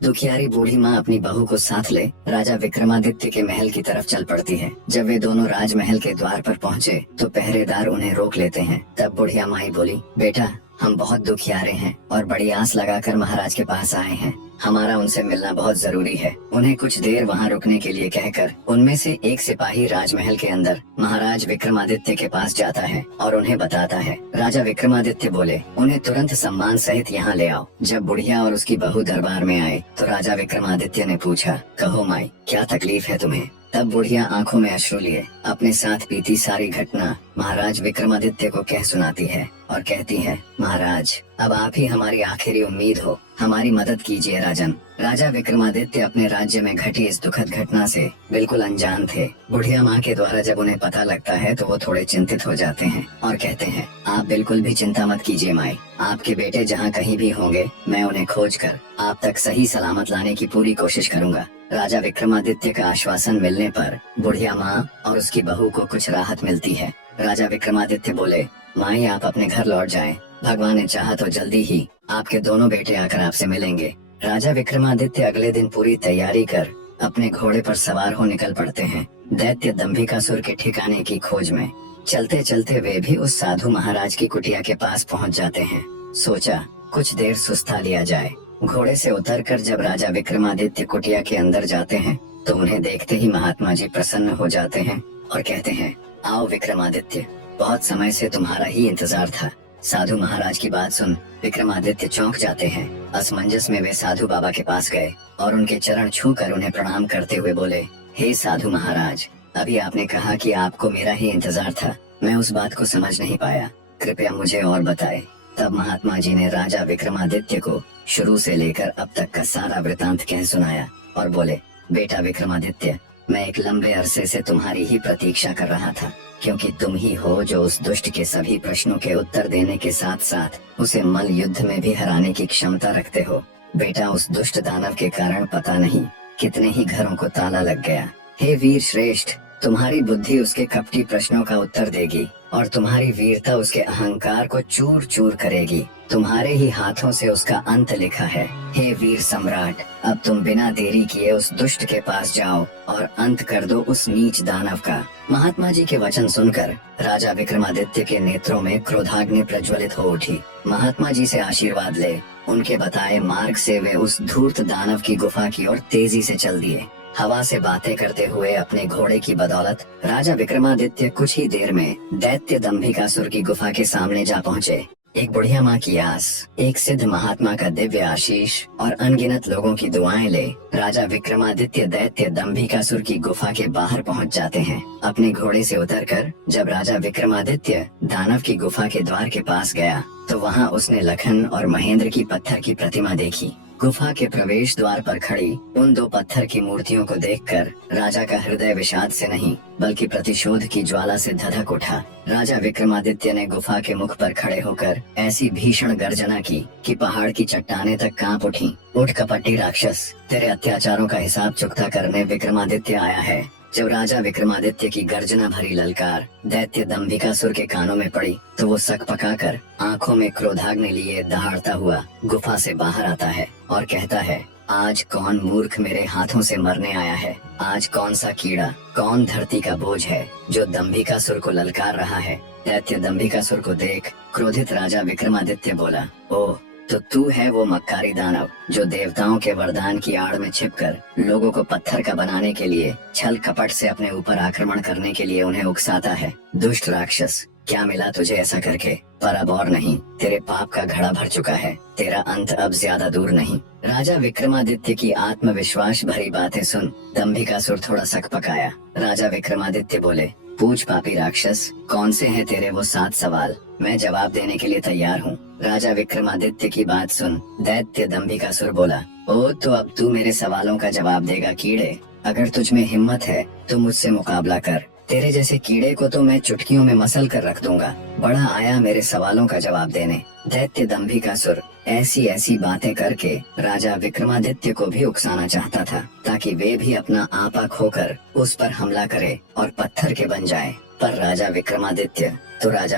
दुखियारी बूढ़ी माँ अपनी बहू को साथ ले राजा विक्रमादित्य के महल की तरफ चल पड़ती है। जब वे दोनों राजमहल के द्वार पर पहुँचे तो पहरेदार उन्हें रोक लेते हैं। तब बुढ़िया माई बोली, बेटा हम बहुत दुखियारे हैं और बड़ी आस लगाकर महाराज के पास आए हैं। हमारा उनसे मिलना बहुत जरूरी है। उन्हें कुछ देर वहाँ रुकने के लिए कहकर उनमें से एक सिपाही राजमहल के अंदर महाराज विक्रमादित्य के पास जाता है और उन्हें बताता है। राजा विक्रमादित्य बोले, उन्हें तुरंत सम्मान सहित यहाँ ले आओ। जब बुढ़िया और उसकी बहू दरबार में आए तो राजा विक्रमादित्य ने पूछा, कहो माई क्या तकलीफ है तुम्हें? तब बुढ़िया आंखों में अश्रु लिए अपने साथ बीती सारी घटना महाराज विक्रमादित्य को कह सुनाती है और कहती है, महाराज अब आप ही हमारी आखिरी उम्मीद हो, हमारी मदद कीजिए राजन। राजा विक्रमादित्य अपने राज्य में घटी इस दुखद घटना से बिल्कुल अनजान थे। बुढ़िया माँ के द्वारा जब उन्हें पता लगता है तो वो थोड़े चिंतित हो जाते हैं और कहते हैं, आप बिल्कुल भी चिंता मत कीजिए माई, आपके बेटे जहाँ कहीं भी होंगे मैं उन्हें खोज कर आप तक सही सलामत लाने की पूरी कोशिश करूँगा। राजा विक्रमादित्य का आश्वासन मिलने पर बुढ़िया माँ और उसकी बहू को कुछ राहत मिलती है। राजा विक्रमादित्य बोले, माई आप अपने घर लौट जाएं, भगवान ने चाहा तो जल्दी ही आपके दोनों बेटे आकर आपसे मिलेंगे। राजा विक्रमादित्य अगले दिन पूरी तैयारी कर अपने घोड़े पर सवार हो निकल पड़ते हैं दैत्य दंभिकासुर के ठिकाने की खोज में। चलते चलते वे भी उस साधु महाराज की कुटिया के पास पहुंच जाते हैं। सोचा कुछ देर सुस्ता लिया जाए। घोड़े से उतरकर जब राजा विक्रमादित्य कुटिया के अंदर जाते हैं तो उन्हें देखते ही महात्मा जी प्रसन्न हो जाते हैं और कहते हैं, आओ विक्रमादित्य, बहुत समय से तुम्हारा ही इंतजार था। साधु महाराज की बात सुन विक्रमादित्य चौंक जाते हैं। असमंजस में वे साधु बाबा के पास गए और उनके चरण छूकर उन्हें प्रणाम करते हुए बोले, हे साधु महाराज, अभी आपने कहा कि आपको मेरा ही इंतजार था, मैं उस बात को समझ नहीं पाया, कृपया मुझे और बताएं। तब महात्मा जी ने राजा विक्रमादित्य को शुरू से लेकर अब तक का सारा वृतांत कह सुनाया और बोले, बेटा विक्रमादित्य, मैं एक लंबे अरसे से तुम्हारी ही प्रतीक्षा कर रहा था, क्योंकि तुम ही हो जो उस दुष्ट के सभी प्रश्नों के उत्तर देने के साथ साथ उसे मल युद्ध में भी हराने की क्षमता रखते हो। बेटा उस दुष्ट दानव के कारण पता नहीं कितने ही घरों को ताला लग गया। हे वीर श्रेष्ठ, तुम्हारी बुद्धि उसके कपटी प्रश्नों का उत्तर देगी और तुम्हारी वीरता उसके अहंकार को चूर चूर करेगी। तुम्हारे ही हाथों से उसका अंत लिखा है। हे वीर सम्राट, अब तुम बिना देरी किए उस दुष्ट के पास जाओ और अंत कर दो उस नीच दानव का। महात्मा जी के वचन सुनकर राजा विक्रमादित्य के नेत्रों में क्रोधाग्नि प्रज्वलित हो उठी। महात्मा जी से आशीर्वाद ले उनके बताए मार्ग से वे उस धूर्त दानव की गुफा की ओर तेजी से चल दिए। हवा से बातें करते हुए अपने घोड़े की बदौलत राजा विक्रमादित्य कुछ ही देर में दैत्य दंभिकासुर की गुफा के सामने जा पहुँचे। एक बुढ़िया माँ की आस, एक सिद्ध महात्मा का दिव्य आशीष और अनगिनत लोगों की दुआएं ले राजा विक्रमादित्य दैत्य दंभिकासुर की गुफा के बाहर पहुँच जाते हैं। अपने घोड़े से उतरकर जब राजा विक्रमादित्य दानव की गुफा के द्वार के पास गया तो वहाँ उसने लखन और महेंद्र की पत्थर की प्रतिमा देखी। गुफा के प्रवेश द्वार पर खड़ी उन दो पत्थर की मूर्तियों को देखकर राजा का हृदय विषाद से नहीं बल्कि प्रतिशोध की ज्वाला से धधक उठा। राजा विक्रमादित्य ने गुफा के मुख पर खड़े होकर ऐसी भीषण गर्जना की कि पहाड़ की चट्टानें तक कांप उठी। उठ कपटी राक्षस, तेरे अत्याचारों का हिसाब चुकता करने विक्रमादित्य आया है। जब राजा विक्रमादित्य की गर्जना भरी ललकार दैत्य दंभिकासुर के कानों में पड़ी तो वो सक पकाकर आंखों में क्रोधाग्नि लिए दहाड़ता हुआ गुफा से बाहर आता है और कहता है, आज कौन मूर्ख मेरे हाथों से मरने आया है? आज कौन सा कीड़ा, कौन धरती का बोझ है जो दंभिकासुर को ललकार रहा है? दैत्य दंभिकासुर को देख क्रोधित राजा विक्रमादित्य बोला, ओह तो तू है वो मक्कारी दानव जो देवताओं के वरदान की आड़ में छिपकर लोगों को पत्थर का बनाने के लिए छल कपट से अपने ऊपर आक्रमण करने के लिए उन्हें उकसाता है। दुष्ट राक्षस, क्या मिला तुझे ऐसा करके? पर अब और नहीं, तेरे पाप का घड़ा भर चुका है, तेरा अंत अब ज्यादा दूर नहीं। राजा विक्रमादित्य की आत्मविश्वास भरी बातें सुन दंभिकासुर थोड़ा सक पकाया। राजा विक्रमादित्य बोले, पूछ पापी राक्षस, कौन से हैं तेरे वो 7 सवाल? मैं जवाब देने के लिए तैयार हूँ। राजा विक्रमादित्य की बात सुन दैत्य दंभिकासुर बोला, ओ तो अब तू मेरे सवालों का जवाब देगा कीड़े? अगर तुझ में हिम्मत है तो मुझसे मुकाबला कर, तेरे जैसे कीड़े को तो मैं चुटकियों में मसल कर रख दूंगा। बड़ा आया मेरे सवालों का जवाब देने। दैत्य दंभिकासुर ऐसी ऐसी बातें करके राजा विक्रमादित्य को भी उकसाना चाहता था ताकि वे भी अपना आपा खोकर उस पर हमला करे और पत्थर के बन जाए। पर राजा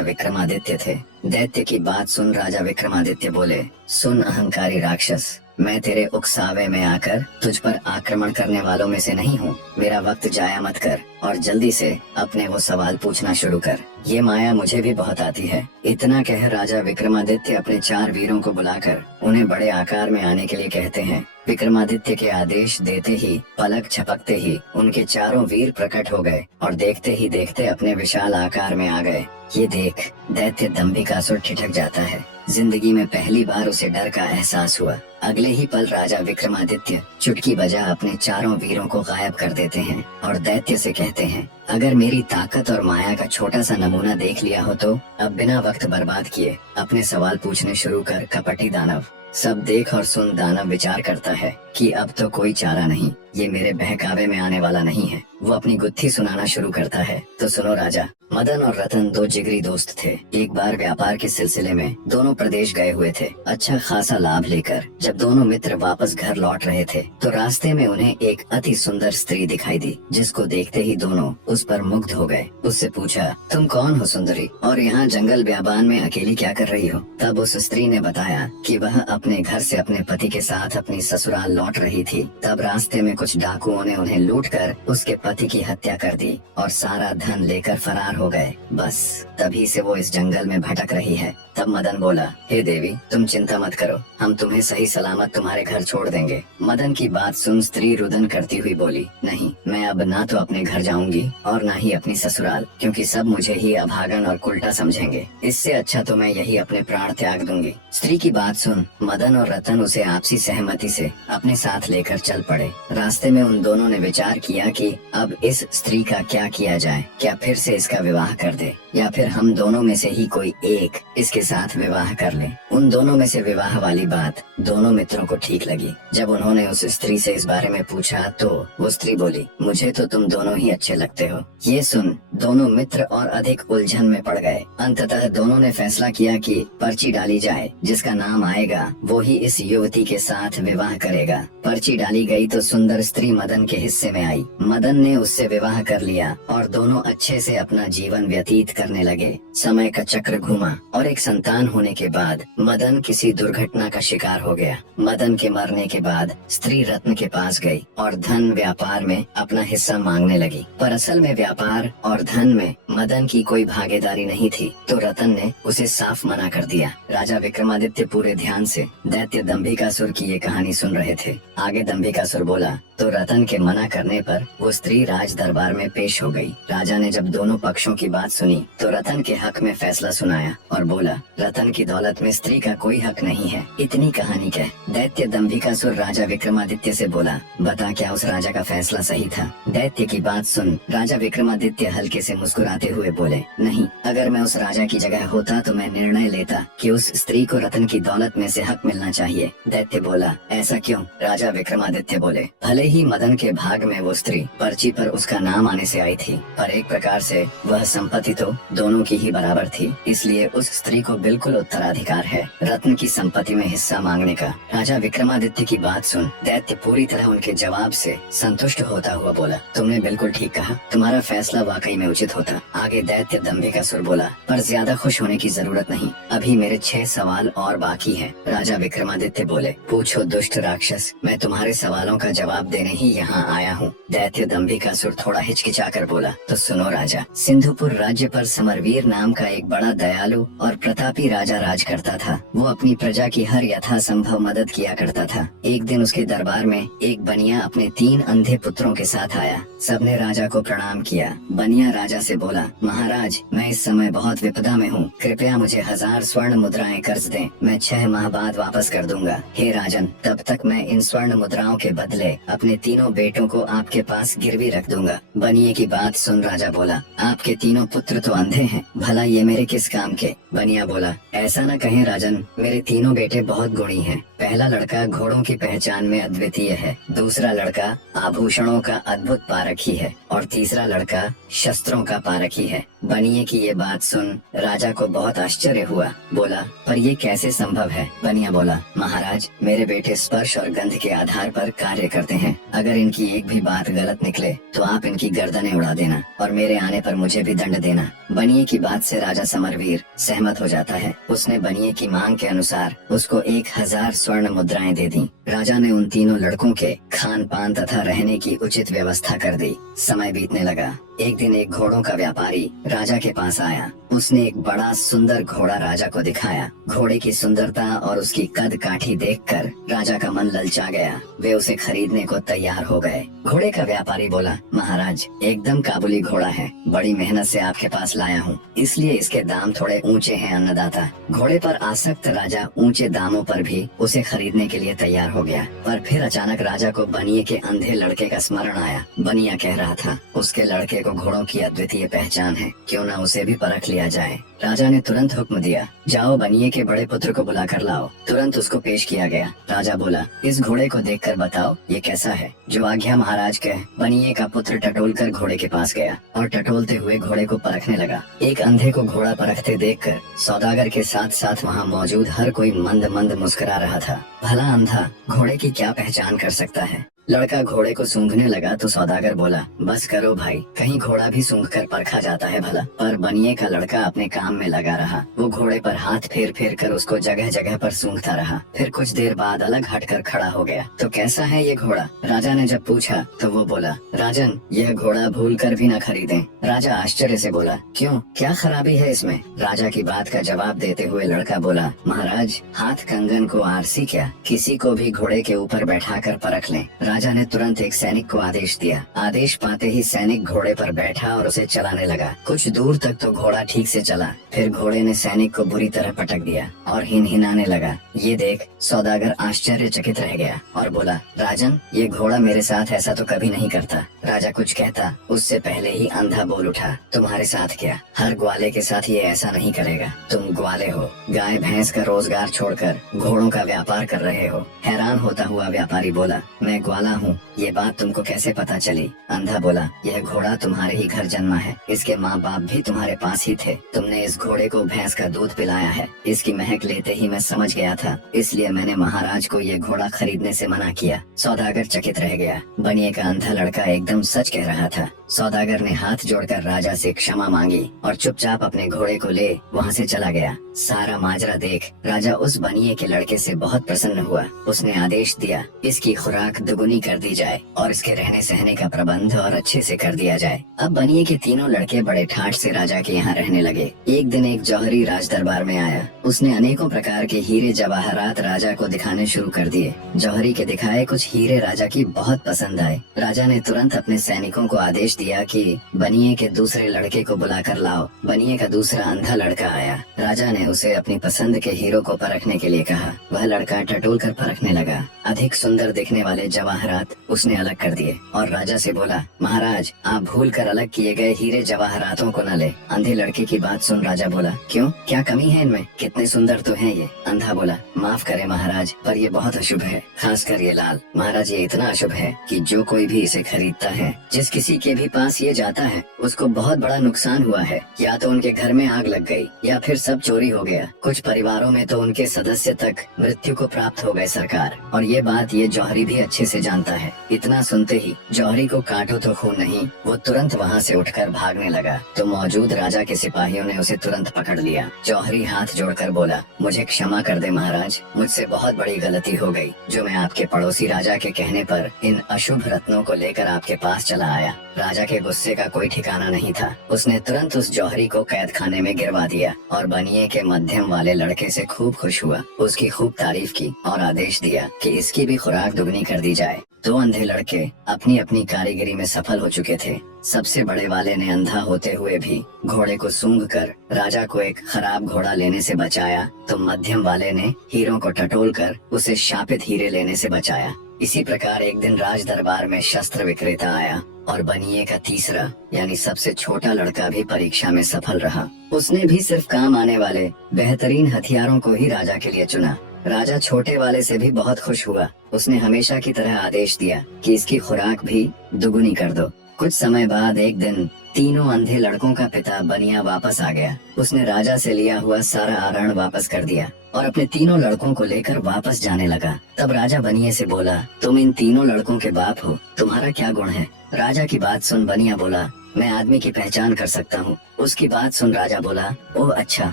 विक्रमादित्य थे। दैत्य की बात सुन राजा विक्रमादित्य बोले, सुन अहंकारी राक्षस, मैं तेरे उकसावे में आकर तुझ पर आक्रमण करने वालों में से नहीं हूँ। मेरा वक्त जाया मत कर और जल्दी से अपने वो सवाल पूछना शुरू कर। ये माया मुझे भी बहुत आती है। इतना कह राजा विक्रमादित्य अपने 4 वीरों को बुलाकर उन्हें बड़े आकार में आने के लिए कहते हैं। विक्रमादित्य के आदेश देते ही पलक झपकते ही उनके चारों वीर प्रकट हो गए और देखते ही देखते अपने विशाल आकार में आ गए। ये देख दैत्य दंभिकासुर ठिठक जाता है। जिंदगी में पहली बार उसे डर का एहसास हुआ। अगले ही पल राजा विक्रमादित्य चुटकी बजा अपने चारों वीरों को गायब कर देते हैं और दैत्य से कहते हैं, अगर मेरी ताकत और माया का छोटा सा नमूना देख लिया हो तो अब बिना वक्त बर्बाद किए अपने सवाल पूछने शुरू कर कपटी दानव। सब देख और सुन दानव विचार करता है कि अब तो कोई चारा नहीं, ये मेरे बहकावे में आने वाला नहीं है। वो अपनी गुत्थी सुनाना शुरू करता है। तो सुनो राजा, मदन और रतन 2 जिगरी दोस्त थे। एक बार व्यापार के सिलसिले में दोनों प्रदेश गए हुए थे। अच्छा खासा लाभ लेकर जब दोनों मित्र वापस घर लौट रहे थे तो रास्ते में उन्हें एक अति सुंदर स्त्री दिखाई दी, जिसको देखते ही दोनों उस पर मुग्ध हो गए। उससे पूछा, तुम कौन हो सुंदरी, और यहाँ जंगल ब्याबान में अकेली क्या कर रही हो? तब उस स्त्री ने बताया कि वह अपने घर से अपने पति के साथ अपनी ससुराल लौट रही थी। तब रास्ते में कुछ डाकुओं ने उन्हें लूटकर उसके पति की हत्या कर दी और सारा धन लेकर फरार हो गए। बस तभी से वो इस जंगल में भटक रही है। तब मदन बोला, हे देवी, तुम चिंता मत करो, हम तुम्हें सही सलामत तुम्हारे घर छोड़ देंगे। मदन की बात सुन स्त्री रुदन करती हुई बोली, नहीं, मैं अब ना तो अपने घर जाऊंगी और ना ही अपनी ससुराल, क्योंकि सब मुझे ही अभागन और उल्टा समझेंगे। इससे अच्छा तो मैं यही अपने प्राण त्याग दूंगी। स्त्री की बात सुन मदन और रतन उसे आपसी सहमति से अपने साथ लेकर चल पड़े। रास्ते में उन दोनों ने विचार किया कि अब इस स्त्री का क्या किया जाए। क्या फिर से इसका विवाह कर दे या फिर हम दोनों में से ही कोई एक इसके साथ विवाह कर ले। उन दोनों में से विवाह वाली बात दोनों मित्रों को ठीक लगी। जब उन्होंने उस स्त्री से इस बारे में पूछा तो वो स्त्री बोली, मुझे तो तुम दोनों ही अच्छे लगते हो। ये सुन दोनों मित्र और अधिक उलझन में पड़ गए। अंततः दोनों ने फैसला किया कि पर्ची डाली जाए, जिसका नाम आएगा वो ही इस युवती के साथ विवाह करेगा। पर्ची डाली गई तो सुंदर स्त्री मदन के हिस्से में आई। मदन ने उससे विवाह कर लिया और दोनों अच्छे से अपना जीवन व्यतीत करने लगे। समय का चक्र घूमा और एक संतान होने के बाद मदन किसी दुर्घटना का शिकार हो गया। मदन के मरने के बाद स्त्री रत्न के पास गई और धन व्यापार में अपना हिस्सा मांगने लगी, पर असल में व्यापार और धन में मदन की कोई भागीदारी नहीं थी, तो रतन ने उसे साफ मना कर दिया। राजा विक्रमादित्य पूरे ध्यान से दैत्य दंभिकासुर की ये कहानी सुन रहे थे। आगे दंभिकासुर बोला तो रतन के मना करने पर वो स्त्री राज दरबार में पेश हो गई। राजा ने जब दोनों पक्षों की बात सुनी तो रतन के हक में फैसला सुनाया और बोला, रतन की दौलत में स्त्री का कोई हक नहीं है। इतनी कहानी कह दैत्य दंभिकासुर राजा विक्रमादित्य से बोला, बता क्या उस राजा का फैसला सही था? दैत्य की बात सुन राजा विक्रमादित्य हल्के से मुस्कुराते हुए बोले, नहीं, अगर मैं उस राजा की जगह होता तो मैं निर्णय लेता कि उस स्त्री को रतन की दौलत में से हक मिलना चाहिए। दैत्य बोला, ऐसा क्यों? राजा विक्रमादित्य बोले, भले ही मदन के भाग में वो स्त्री पर्ची पर उसका नाम आने से आई थी, पर एक प्रकार से वह संपत्ति तो दोनों की ही बराबर थी, इसलिए उस स्त्री को बिल्कुल उत्तराधिकार है रत्न की संपत्ति में हिस्सा मांगने का। राजा विक्रमादित्य की बात सुन दैत्य पूरी तरह उनके जवाब से संतुष्ट होता हुआ बोला, तुमने बिल्कुल ठीक कहा, तुम्हारा फैसला वाकई में उचित होता। आगे दैत्य दंभिकासुर बोला, पर ज्यादा खुश होने की जरूरत नहीं, अभी मेरे 6 सवाल और बाकी हैं। राजा विक्रमादित्य बोले, पूछो दुष्ट राक्षस, मैं तुम्हारे सवालों का जवाब देने ही यहाँ आया हूँ। दैत्य दंभिकासुर थोड़ा हिचकिचा कर बोला, तो सुनो राजा, सिंधुपुर राज्य पर समरवीर नाम का एक बड़ा दयालु और प्रतापी राजा राज करता था। वो अपनी प्रजा की हर यथासंभव मदद किया करता था। एक दिन उसके दरबार में एक बनिया अपने 3 अंधे पुत्रों के साथ आया। सबने राजा को प्रणाम किया। बनिया राजा से बोला, महाराज, मैं इस समय बहुत विपदा में हूँ, कृपया मुझे 1000 स्वर्ण मुद्राएं कर्ज दें, मैं 6 माह बाद वापस कर दूंगा। हे राजन, तब तक मैं इन स्वर्ण मुद्राओं के बदले अपने तीनों बेटों को आपके पास गिरवी रख दूंगा। बनिए की बात सुन राजा बोला, आपके तीनों पुत्र तो अंधे हैं, भला ये मेरे किस काम के? बनिया बोला, ऐसा न कहें राजन, मेरे तीनों बेटे बहुत गुणी हैं। पहला लड़का घोड़ों की पहचान में अद्वितीय है, दूसरा लड़का आभूषणों का अद्भुत पारखी है और तीसरा लड़का शस्त्रों का पारखी है। बनिए की ये बात सुन राजा को बहुत आश्चर्य हुआ। बोला, पर ये कैसे संभव है? बनिया बोला, महाराज, मेरे बेटे स्पर्श और गंध के आधार पर कार्य करते हैं। अगर इनकी एक भी बात गलत निकले तो आप इनकी गर्दनें उड़ा देना और मेरे आने पर मुझे भी दंड देना। बनिए की बात से राजा समरवीर सहमत हो जाता है। उसने बनिए की मांग के अनुसार उसको 1000 स्वर्ण मुद्राएं दे दी। राजा ने उन तीनों लड़कों के खान पान तथा रहने की उचित व्यवस्था कर दी। समय बीतने लगा। एक दिन एक घोड़ों का व्यापारी राजा के पास आया। उसने एक बड़ा सुंदर घोड़ा राजा को दिखाया। घोड़े की सुंदरता और उसकी कद काठी देखकर राजा का मन ललचा गया। वे उसे खरीदने को तैयार हो गए। घोड़े का व्यापारी बोला, महाराज, एकदम काबुली घोड़ा है, बड़ी मेहनत से आपके पास लाया हूँ, इसलिए इसके दाम थोड़े ऊंचे हैं अन्नदाता। घोड़े पर आसक्त राजा ऊंचे दामों पर भी उसे खरीदने के लिए तैयार हो गया। पर फिर अचानक राजा को बनिए के अंधे लड़के का स्मरण आया। बनिया कह रहा था, उसके लड़के को घोड़ों की अद्वितीय पहचान है, क्यों न उसे भी परख लिया जाए। राजा ने तुरंत हुक्म दिया, जाओ बनिए के बड़े पुत्र को बुला कर लाओ। तुरंत उसको पेश किया गया। राजा बोला, इस घोड़े को देखकर बताओ ये कैसा है। जो आज्ञा महाराज कहे। बनिए का पुत्र टटोल कर घोड़े के पास गया और टटोलते हुए घोड़े को परखने लगा। एक अंधे को घोड़ा परखते देखकर सौदागर के साथ साथ वहाँ मौजूद हर कोई मंद मंद मुस्कुरा रहा था। भला अंधा घोड़े की क्या पहचान कर सकता है। लड़का घोड़े को सूंघने लगा तो सौदागर बोला, बस करो भाई, कहीं घोड़ा भी सूंघ कर परखा जाता है भला। पर बनिए का लड़का अपने काम में लगा रहा। वो घोड़े पर हाथ फेर फेर कर उसको जगह जगह पर सूंघता रहा। फिर कुछ देर बाद अलग हटकर खड़ा हो गया। तो कैसा है ये घोड़ा? राजा ने जब पूछा तो वो बोला, राजन, यह घोड़ा भूल कर भी न खरीदें। राजा आश्चर्य से बोला, क्यों, क्या खराबी है इसमें? राजा की बात का जवाब देते हुए लड़का बोला, महाराज, हाथ कंगन को आरसी क्या, किसी को भी घोड़े के ऊपर बैठाकर परख लें। राजा ने तुरंत एक सैनिक को आदेश दिया। आदेश पाते ही सैनिक घोड़े पर बैठा और उसे चलाने लगा। कुछ दूर तक तो घोड़ा ठीक से चला, फिर घोड़े ने सैनिक को बुरी तरह पटक दिया और हिनहिनाने लगा। ये देख सौदागर आश्चर्यचकित रह गया और बोला, राजन, ये घोड़ा मेरे साथ ऐसा तो कभी नहीं करता। राजा कुछ कहता उससे पहले ही अंधा बोल उठा, तुम्हारे साथ क्या? हर ग्वाले के साथ ये ऐसा नहीं करेगा। तुम ग्वाले हो, गाय भैंस का रोजगार छोड़कर घोड़ों का व्यापार कर रहे हो। हैरान होता हुआ व्यापारी बोला, मैं ग्वाला हूँ, ये बात तुमको कैसे पता चली? अंधा बोला, यह घोड़ा तुम्हारे ही घर जन्मा है, इसके माँ बाप भी तुम्हारे पास ही थे। तुमने इस घोड़े को भैंस का दूध पिलाया है, इसकी महक लेते ही मैं समझ गया था, इसलिए मैंने महाराज को ये घोड़ा खरीदने से मना किया। सौदागर चकित रह गया। बनिए का अंधा लड़का एकदम सच कह रहा था। सौदागर ने हाथ जोड़कर राजा से क्षमा मांगी और चुपचाप अपने घोड़े को ले वहाँ से चला गया। सारा माजरा देख राजा उस बनिए के लड़के से बहुत प्रसन्न हुआ। उसने आदेश दिया, इसकी खुराक दुगुनी कर दी जाए और इसके रहने सहने का प्रबंध और अच्छे से कर दिया जाए। अब बनिए के तीनों लड़के बड़े ठाठ से राजा के यहाँ रहने लगे। एक दिन एक जौहरी राज दरबार में आया। उसने अनेकों प्रकार के हीरे जवाहरात राजा को दिखाने शुरू कर दिए। जौहरी के दिखाए कुछ हीरे राजा की बहुत पसंद आए। राजा ने तुरंत अपने सैनिकों को आदेश दिया कि बनिए के दूसरे लड़के को बुलाकर लाओ। बनिए का दूसरा अंधा लड़का आया। राजा ने उसे अपनी पसंद के हीरो को परखने के लिए कहा। वह लड़का टटोल कर परखने लगा। अधिक सुंदर दिखने वाले जवाहरात उसने अलग कर दिए और राजा से बोला, महाराज, आप भूल कर अलग किए गए हीरे जवाहरातों को न ले। अंधे लड़के की बात सुन राजा बोला, क्यों, क्या कमी है इनमें? कितने सुंदर तो हैं ये। अंधा बोला, माफ करे महाराज, पर ये बहुत अशुभ है, खासकर ये लाल। महाराज, ये इतना अशुभ है कि जो कोई भी इसे खरीदता है, जिस किसी के भी पास ये जाता है, उसको बहुत बड़ा नुकसान हुआ है। या तो उनके घर में आग लग गई या फिर सब चोरी हो गया। कुछ परिवारों में तो उनके सदस्य तक मृत्यु को प्राप्त हो गए सरकार। और ये बात ये जौहरी भी अच्छे से जानता है। इतना सुनते ही जौहरी को काटो तो खून नहीं, वो तुरंत वहाँ से उठकर भागने लगा। तो मौजूद राजा के सिपाहियों ने उसे तुरंत पकड़ लिया। जौहरी हाथ जोड़कर बोला, मुझे क्षमा कर दे महाराज, मुझसे बहुत बड़ी गलती हो गई जो मैं आपके पड़ोसी राजा के कहने पर इन अशुभ रत्नों को लेकर आपके पास चला आया। राजा के गुस्से का कोई ठिकाना नहीं था। उसने तुरंत उस जौहरी को कैद खाने में गिरवा दिया और बनिए के मध्यम वाले लड़के से खूब खुश हुआ। उसकी खूब तारीफ की और आदेश दिया कि इसकी भी खुराक दुगनी कर दी जाए। दो अंधे लड़के अपनी अपनी कारीगरी में सफल हो चुके थे। सबसे बड़े वाले ने अंधा होते हुए भी घोड़े को सूंघकर राजा को एक खराब घोड़ा लेने से बचाया, तो मध्यम वाले ने हीरों को टटोल कर उसे शापित हीरे लेने से बचाया। इसी प्रकार एक दिन राज दरबार में शस्त्र विक्रेता आया और बनिए का तीसरा यानी सबसे छोटा लड़का भी परीक्षा में सफल रहा। उसने भी सिर्फ काम आने वाले बेहतरीन हथियारों को ही राजा के लिए चुना। राजा छोटे वाले से भी बहुत खुश हुआ। उसने हमेशा की तरह आदेश दिया कि इसकी खुराक भी दुगुनी कर दो। कुछ समय बाद एक दिन तीनों अंधे लड़कों का पिता बनिया वापस आ गया। उसने राजा से लिया हुआ सारा आरण वापस कर दिया और अपने तीनों लड़कों को लेकर वापस जाने लगा। तब राजा बनिए से बोला, तुम इन तीनों लड़कों के बाप हो, तुम्हारा क्या गुण है? राजा की बात सुन बनिया बोला, मैं आदमी की पहचान कर सकता हूँ। उसकी बात सुन राजा बोला, ओह अच्छा,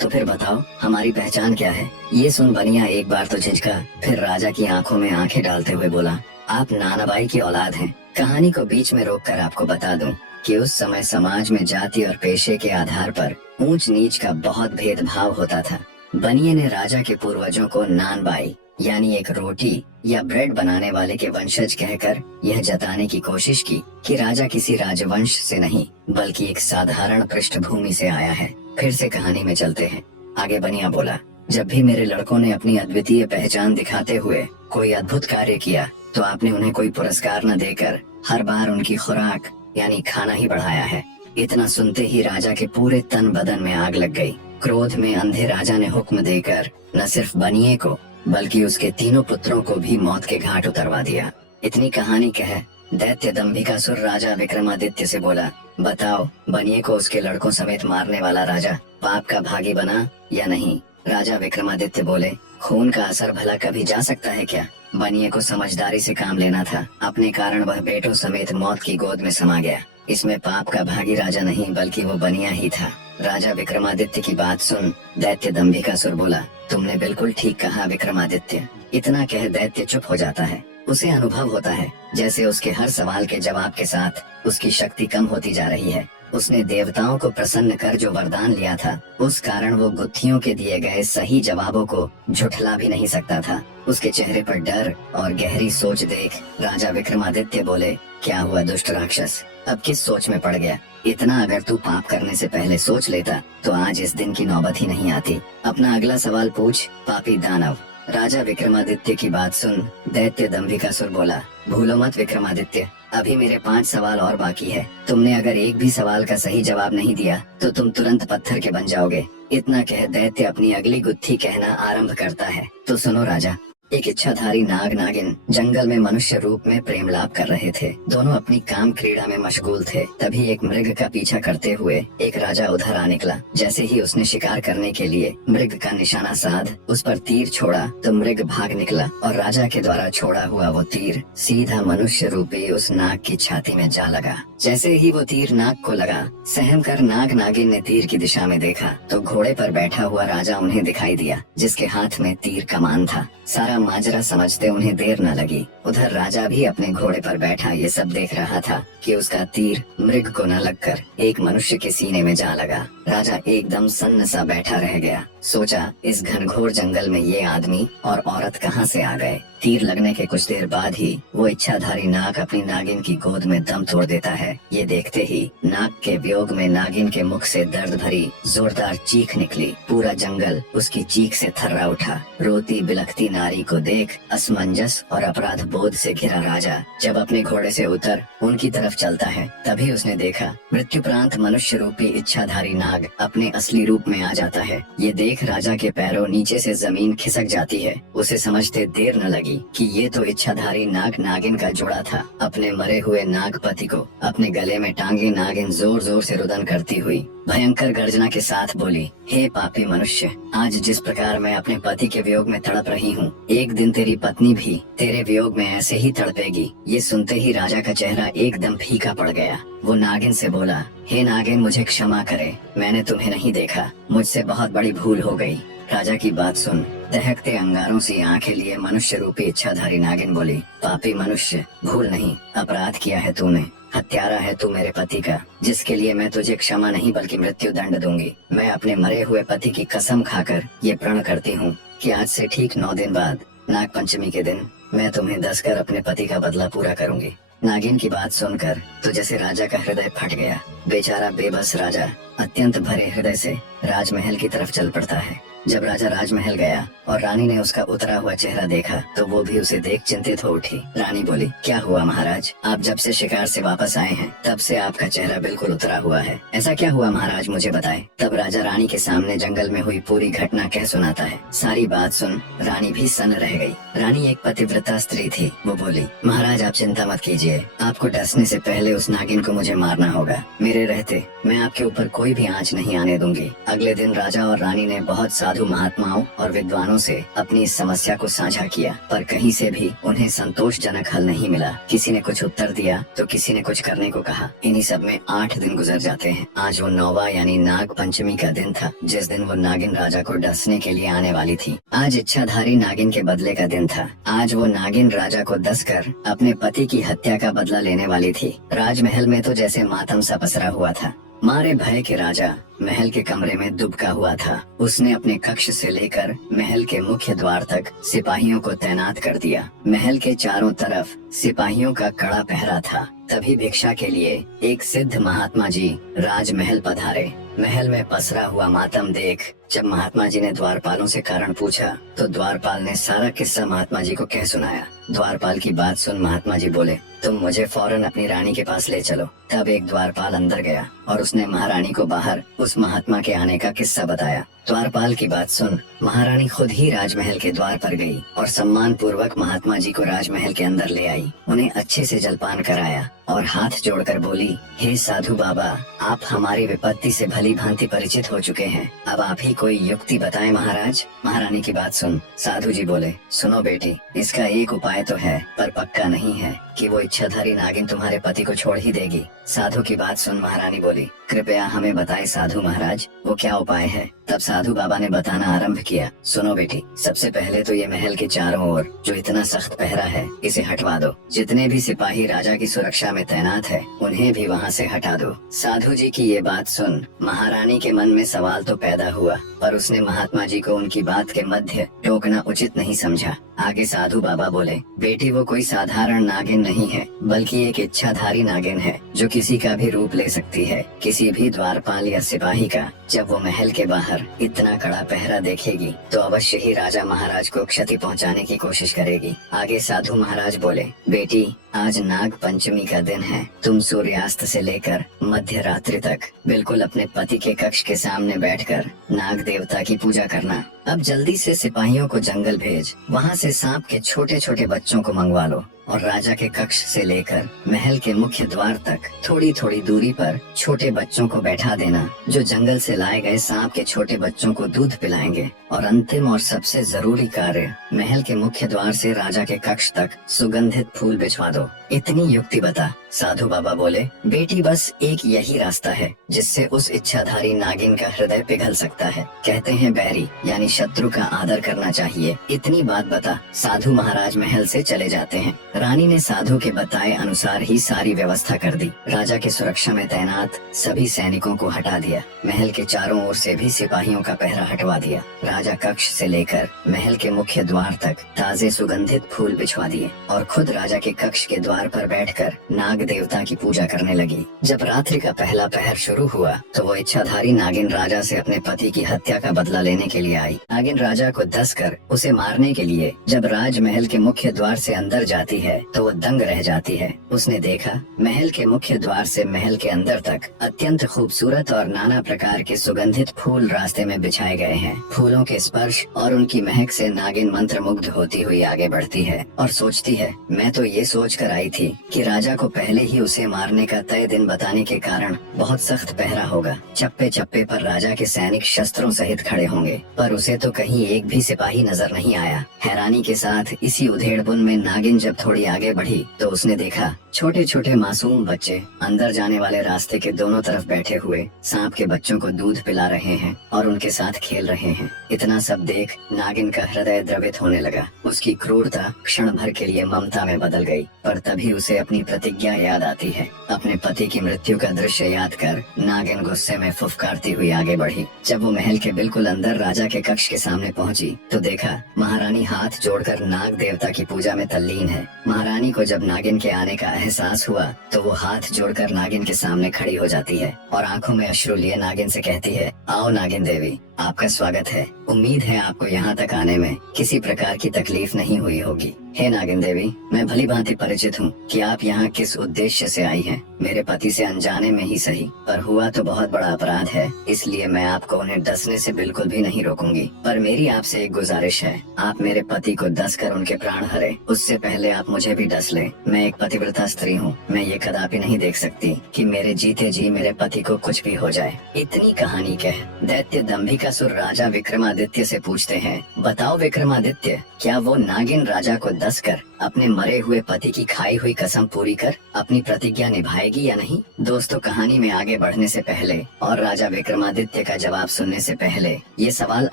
तो फिर बताओ हमारी पहचान क्या है। ये सुन बनिया एक बार तो झिझका, फिर राजा की आंखों में आंखें डालते हुए बोला, आप नानाबाई की औलाद हैं। कहानी को बीच में रोककर आपको बता दूं कि उस समय समाज में जाति और पेशे के आधार पर ऊंच नीच का बहुत भेदभाव होता था। बनिए ने राजा के पूर्वजों को नानबाई यानी एक रोटी या ब्रेड बनाने वाले के वंशज कहकर यह जताने की कोशिश की कि राजा किसी राजवंश से नहीं बल्कि एक साधारण पृष्ठभूमि से आया है। फिर से कहानी में चलते हैं। आगे बनिया बोला, जब भी मेरे लड़कों ने अपनी अद्वितीय पहचान दिखाते हुए कोई अद्भुत कार्य किया तो आपने उन्हें कोई पुरस्कार न देकर हर बार उनकी खुराक यानी खाना ही बढ़ाया है। इतना सुनते ही राजा के पूरे तन बदन में आग लग गई। क्रोध में अंधे राजा ने हुक्म देकर न सिर्फ बनिए को बल्कि उसके तीनों पुत्रों को भी मौत के घाट उतरवा दिया। इतनी कहानी कह दैत्य दंभिकासुर राजा विक्रमादित्य से बोला, बताओ बनिए को उसके लड़कों समेत मारने वाला राजा पाप का भागी बना या नहीं। राजा विक्रमादित्य बोले, खून का असर भला कभी जा सकता है क्या। बनिए को समझदारी से काम लेना था, अपने कारण वह बेटों समेत मौत की गोद में समा गया। इसमें पाप का भागी राजा नहीं बल्कि वो बनिया ही था। राजा विक्रमादित्य की बात सुन दैत्य दंभिकासुर बोला, तुमने बिल्कुल ठीक कहा विक्रमादित्य। इतना कह दैत्य चुप हो जाता है। उसे अनुभव होता है जैसे उसके हर सवाल के जवाब के साथ उसकी शक्ति कम होती जा रही है। उसने देवताओं को प्रसन्न कर जो वरदान लिया था उस कारण वो गुत्थियों के दिए गए सही जवाबों को झुठला भी नहीं सकता था। उसके चेहरे पर डर और गहरी सोच देख राजा विक्रमादित्य बोले, क्या हुआ दुष्ट राक्षस, अब किस सोच में पड़ गया। इतना अगर तू पाप करने से पहले सोच लेता तो आज इस दिन की नौबत ही नहीं आती। अपना अगला सवाल पूछ पापी दानव। राजा विक्रमादित्य की बात सुन दैत्य दंभिकासुर बोला, भूलो मत विक्रमादित्य, अभी मेरे 5 सवाल और बाकी है। तुमने अगर एक भी सवाल का सही जवाब नहीं दिया तो तुम तुरंत पत्थर के बन जाओगे। इतना कह दैत्य अपनी अगली गुत्थी कहना आरंभ करता है। तो सुनो राजा, एक इच्छाधारी नाग नागिन जंगल में मनुष्य रूप में प्रेम लाभ कर रहे थे। दोनों अपनी काम क्रीड़ा में मशगूल थे। तभी एक मृग का पीछा करते हुए एक राजा उधर आ निकला। जैसे ही उसने शिकार करने के लिए मृग का निशाना साध उस पर तीर छोड़ा तो मृग भाग निकला और राजा के द्वारा छोड़ा हुआ वो तीर सीधा मनुष्य रूपी उस नाग की छाती में जा लगा। जैसे ही वो तीर नाग को लगा, सहम कर नाग नागिन ने तीर की दिशा में देखा तो घोड़े पर बैठा हुआ राजा उन्हें दिखाई दिया जिसके हाथ में तीर कमान था। सारा माजरा समझते उन्हें देर न लगी। उधर राजा भी अपने घोड़े पर बैठा ये सब देख रहा था कि उसका तीर मृग को न लगकर एक मनुष्य के सीने में जा लगा। राजा एकदम सन्न सा बैठा रह गया। सोचा, इस घनघोर जंगल में ये आदमी और औरत कहाँ से आ गए। तीर लगने के कुछ देर बाद ही वो इच्छाधारी नाग अपनी नागिन की गोद में दम तोड़ देता है। ये देखते ही नाग के वियोग में नागिन के मुख से दर्द भरी जोरदार चीख निकली। पूरा जंगल उसकी चीख से थर्रा उठा। रोती बिलखती नारी को देख असमंजस और अपराध बोध से घिरा राजा जब अपने घोड़े से उतर उनकी तरफ चलता है तभी उसने देखा मृत्युप्रांत मनुष्य रूपी इच्छाधारी नाग अपने असली रूप में आ जाता है। ये देख राजा के पैरों नीचे से जमीन खिसक जाती है। उसे समझते देर न लगी कि ये तो इच्छाधारी नाग नागिन का जोड़ा था। अपने मरे हुए नागपति को अपने गले में टांगे नागिन जोर जोर से रुदन करती हुई भयंकर गर्जना के साथ बोली, हे पापी मनुष्य, आज जिस प्रकार मैं अपने पति के वियोग में तड़प रही हूँ, एक दिन तेरी पत्नी भी तेरे वियोग में ऐसे ही तड़पेगी। ये सुनते ही राजा का चेहरा एकदम फीका पड़ गया। वो नागिन से बोला, हे नागिन, मुझे क्षमा करे, मैंने तुम्हें नहीं देखा, मुझसे बहुत बड़ी भूल हो गई। राजा की बात सुन दहकते अंगारों से आंखें लिए मनुष्य रूपी इच्छाधारी नागिन बोली, पापी मनुष्य, भूल नहीं, अपराध किया है तूने। हत्यारा है तू मेरे पति का, जिसके लिए मैं तुझे क्षमा नहीं बल्कि मृत्यु दंड दूंगी। मैं अपने मरे हुए पति की कसम खाकर ये प्रण करती हूँ कि आज से ठीक 9 दिन बाद नाग पंचमी के दिन मैं तुम्हें दस कर अपने पति का बदला पूरा करूंगी। नागिन की बात सुनकर तो जैसे राजा का हृदय फट गया। बेचारा बेबस राजा अत्यंत भरे हृदय से राजमहल की तरफ चल पड़ता है। जब राजा राजमहल गया और रानी ने उसका उतरा हुआ चेहरा देखा तो वो भी उसे देख चिंतित हो उठी। रानी बोली, क्या हुआ महाराज, आप जब से शिकार से वापस आए हैं तब से आपका चेहरा बिल्कुल उतरा हुआ है। ऐसा क्या हुआ महाराज, मुझे बताएं। तब राजा रानी के सामने जंगल में हुई पूरी घटना कह सुनाता है। सारी बात सुन रानी भी सन्न रह गई। रानी एक पतिव्रता स्त्री थी। वो बोली, महाराज आप चिंता मत कीजिए, आपको डसने से पहले उस नागिन को मुझे मारना होगा। मेरे रहते मैं आपके ऊपर कोई भी आंच नहीं आने दूंगी। अगले दिन राजा और रानी ने बहुत सावधानी साधु महात्माओं और विद्वानों से अपनी इस समस्या को साझा किया, पर कहीं से भी उन्हें संतोषजनक हल नहीं मिला। किसी ने कुछ उत्तर दिया तो किसी ने कुछ करने को कहा। इन्हीं सब में 8 दिन गुजर जाते हैं। आज वो 9वां यानी नाग पंचमी का दिन था, जिस दिन वो नागिन राजा को डसने के लिए आने वाली थी। आज इच्छाधारी नागिन के बदले का दिन था। आज वो नागिन राजा को डस कर अपने पति की हत्या का बदला लेने वाली थी। राजमहल में तो जैसे मातम सा पसरा हुआ था। मारे भय के राजा महल के कमरे में दुबका हुआ था। उसने अपने कक्ष से लेकर महल के मुख्य द्वार तक सिपाहियों को तैनात कर दिया। महल के चारों तरफ सिपाहियों का कड़ा पहरा था। तभी भिक्षा के लिए एक सिद्ध महात्मा जी राजमहल पधारे। महल में पसरा हुआ मातम देख जब महात्मा जी ने द्वारपालों से कारण पूछा तो द्वारपाल ने सारा किस्सा महात्मा जी को कह सुनाया। द्वारपाल की बात सुन महात्मा जी बोले, तुम मुझे फौरन अपनी रानी के पास ले चलो। तब एक द्वारपाल अंदर गया और उसने महारानी को बाहर उस महात्मा के आने का किस्सा बताया। द्वारपाल की बात सुन महारानी खुद ही राजमहल के द्वार पर गई और सम्मान पूर्वक महात्मा जी को राजमहल के अंदर ले आई। उन्हें अच्छे से जलपान कराया और हाथ जोड़कर बोली, हे साधु बाबा, आप हमारी विपत्ति से भली भांति परिचित हो चुके हैं, अब आप ही कोई युक्ति बताएं महाराज। महारानी की बात सुन साधु जी बोले, सुनो बेटी, इसका एक उपाय तो है पर पक्का नहीं है कि वो इच्छाधारी नागिन तुम्हारे पति को छोड़ ही देगी। साधु की बात सुन महारानी बोली, कृपया हमें बताएं साधु महाराज, वो क्या उपाय है। तब साधु बाबा ने बताना आरंभ किया। सुनो बेटी, सबसे पहले तो ये महल के चारों ओर जो इतना सख्त पहरा है इसे हटवा दो। जितने भी सिपाही राजा की सुरक्षा में तैनात है उन्हें भी वहाँ से हटा दो। साधु जी की ये बात सुन महारानी के मन में सवाल तो पैदा हुआ, पर उसने महात्मा जी को उनकी बात के मध्य टोकना उचित नहीं समझा। आगे साधु बाबा बोले, बेटी वो कोई साधारण नागिन नहीं है, बल्कि एक इच्छाधारी नागिन है जो किसी का भी रूप ले सकती है, किसी भी द्वारपाल या सिपाही का। जब वो महल के बाहर इतना कड़ा पहरा देखेगी तो अवश्य ही राजा महाराज को क्षति पहुंचाने की कोशिश करेगी। आगे साधु महाराज बोले, बेटी आज नाग पंचमी का दिन है, तुम सूर्यास्त से लेकर मध्य रात्रि तक बिल्कुल अपने पति के कक्ष के सामने बैठकर नाग देवता की पूजा करना। अब जल्दी से सिपाहियों को जंगल भेज, वहाँ से सांप के छोटे छोटे बच्चों को मंगवा लो और राजा के कक्ष से लेकर महल के मुख्य द्वार तक थोड़ी थोड़ी दूरी पर छोटे बच्चों को बैठा देना, जो जंगल से लाए गए सांप के छोटे बच्चों को दूध पिलाएंगे। और अंतिम और सबसे जरूरी कार्य, महल के मुख्य द्वार से राजा के कक्ष तक सुगंधित फूल बिछवा दो। इतनी युक्ति बता। साधु बाबा बोले, बेटी बस एक यही रास्ता है जिससे उस इच्छाधारी नागिन का हृदय पिघल सकता है। कहते हैं बैरी यानी शत्रु का आदर करना चाहिए। इतनी बात बता। साधु महाराज महल से चले जाते हैं। रानी ने साधु के बताए अनुसार ही सारी व्यवस्था कर दी। राजा की सुरक्षा में तैनात सभी सैनिकों को हटा दिया। महल के चारों ओर से भी सिपाहियों का पहरा हटवा दिया। राजा कक्ष से लेकर महल के मुख्य द्वार तक ताजे सुगंधित फूल बिछवा दिए और खुद राजा के कक्ष के द्वार पर बैठकर नाग देवता की पूजा करने लगी। जब रात्रि का पहला पहर शुरू हुआ तो वो इच्छाधारी नागिन राजा से अपने पति की हत्या का बदला लेने के लिए आई। नागिन राजा को डस कर उसे मारने के लिए जब राजमहल के मुख्य द्वार से अंदर जाती है तो वो दंग रह जाती है। उसने देखा महल के मुख्य द्वार से महल के अंदर तक अत्यंत खूबसूरत और नाना प्रकार के सुगंधित फूल रास्ते में बिछाए गए हैं। फूलों के स्पर्श और उनकी महक से नागिन मंत्र मुग्ध होती हुई आगे बढ़ती है और सोचती है, मैं तो ये सोच कर आई थी कि राजा को पहले ही उसे मारने का तय दिन बताने के कारण बहुत सख्त पहरा होगा। चप्पे चप्पे पर राजा के सैनिक शस्त्रों सहित खड़े होंगे, पर उसे तो कहीं एक भी सिपाही नजर नहीं आया। हैरानी के साथ इसी उधेड़बुन में नागिन जब थोड़ी आगे बढ़ी तो उसने देखा छोटे छोटे मासूम बच्चे अंदर जाने वाले रास्ते के दोनों तरफ बैठे हुए सांप के बच्चों को दूध पिला रहे हैं और उनके साथ खेल रहे हैं। इतना सब देख नागिन का हृदय द्रवित होने लगा। उसकी क्रूरता क्षण भर के लिए ममता में बदल गई, पर तभी उसे अपनी प्रतिज्ञा याद आती है। अपने पति की मृत्यु का दृश्य याद कर नागिन गुस्से में फुफकारती हुई आगे बढ़ी। जब वो महल के बिल्कुल अंदर राजा के कक्ष के सामने पहुंची तो देखा महारानी हाथ जोड़कर नाग देवता की पूजा में तल्लीन है। महारानी को जब नागिन के आने का एहसास हुआ तो वो हाथ जोड़कर नागिन के सामने खड़ी हो जाती है और आंखों में अश्रु लिए नागिन से कहती है, आओ नागिन देवी, आपका स्वागत है। उम्मीद है आपको यहाँ तक आने में किसी प्रकार की तकलीफ नहीं हुई होगी। हे नागिन देवी, मैं भली भांति परिचित हूँ कि आप यहाँ किस उद्देश्य से आई हैं। मेरे पति से अनजाने में ही सही, पर हुआ तो बहुत बड़ा अपराध है, इसलिए मैं आपको उन्हें डसने से बिल्कुल भी नहीं रोकूंगी। पर मेरी आपसे एक गुजारिश है, आप मेरे पति को डस कर उनके प्राण हरे, उससे पहले आप मुझे भी डस ले। मैं एक पतिव्रता स्त्री हूँ, मैं ये कदापि नहीं देख सकती कि मेरे जीते जी मेरे पति को कुछ भी हो जाए। इतनी कहानी कह दैत्य दंभिकासुर राजा विक्रमादित्य से पूछते हैं, बताओ विक्रमादित्य, क्या वो नागिन राजा को डस कर अपने मरे हुए पति की खाई हुई कसम पूरी कर अपनी प्रतिज्ञा निभाएगी या नहीं। दोस्तों, कहानी में आगे बढ़ने से पहले और राजा विक्रमादित्य का जवाब सुनने से पहले ये सवाल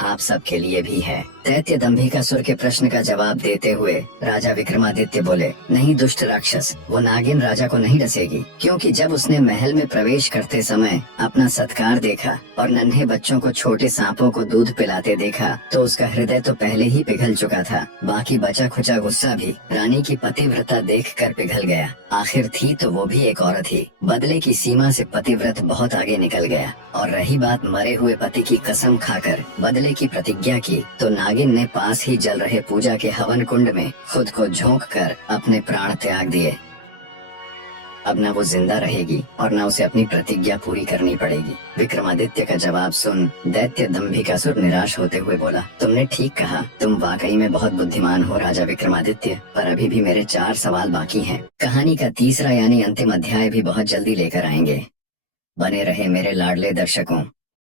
आप सब के लिए भी है। दैत्य दंभिकासुर के प्रश्न का जवाब देते हुए राजा विक्रमादित्य बोले, नहीं दुष्ट राक्षस, वो नागिन राजा को नहीं डसेगी, क्योंकि जब उसने महल में प्रवेश करते समय अपना सत्कार देखा और नन्हे बच्चों को छोटे सांपों को दूध पिलाते देखा तो उसका हृदय तो पहले ही पिघल चुका था, बाकी बचा खुचा गुस्सा भी रानी की पतिव्रता देखकर पिघल गया। आखिर थी तो वो भी एक औरत ही, बदले की सीमा से पतिव्रत बहुत आगे निकल गया। और रही बात मरे हुए पति की कसम खाकर बदले की प्रतिज्ञा की, तो नागिन ने पास ही जल रहे पूजा के हवन कुंड में खुद को झोंक कर अपने प्राण त्याग दिए। अब न वो जिंदा रहेगी और न उसे अपनी प्रतिज्ञा पूरी करनी पड़ेगी। विक्रमादित्य का जवाब सुन दैत्य दंभिकासुर निराश होते हुए बोला, तुमने ठीक कहा, तुम वाकई में बहुत बुद्धिमान हो राजा विक्रमादित्य, पर अभी भी मेरे 4 सवाल बाकी हैं। कहानी का तीसरा यानी अंतिम अध्याय भी बहुत जल्दी लेकर आएंगे। बने रहे मेरे लाडले दर्शकों।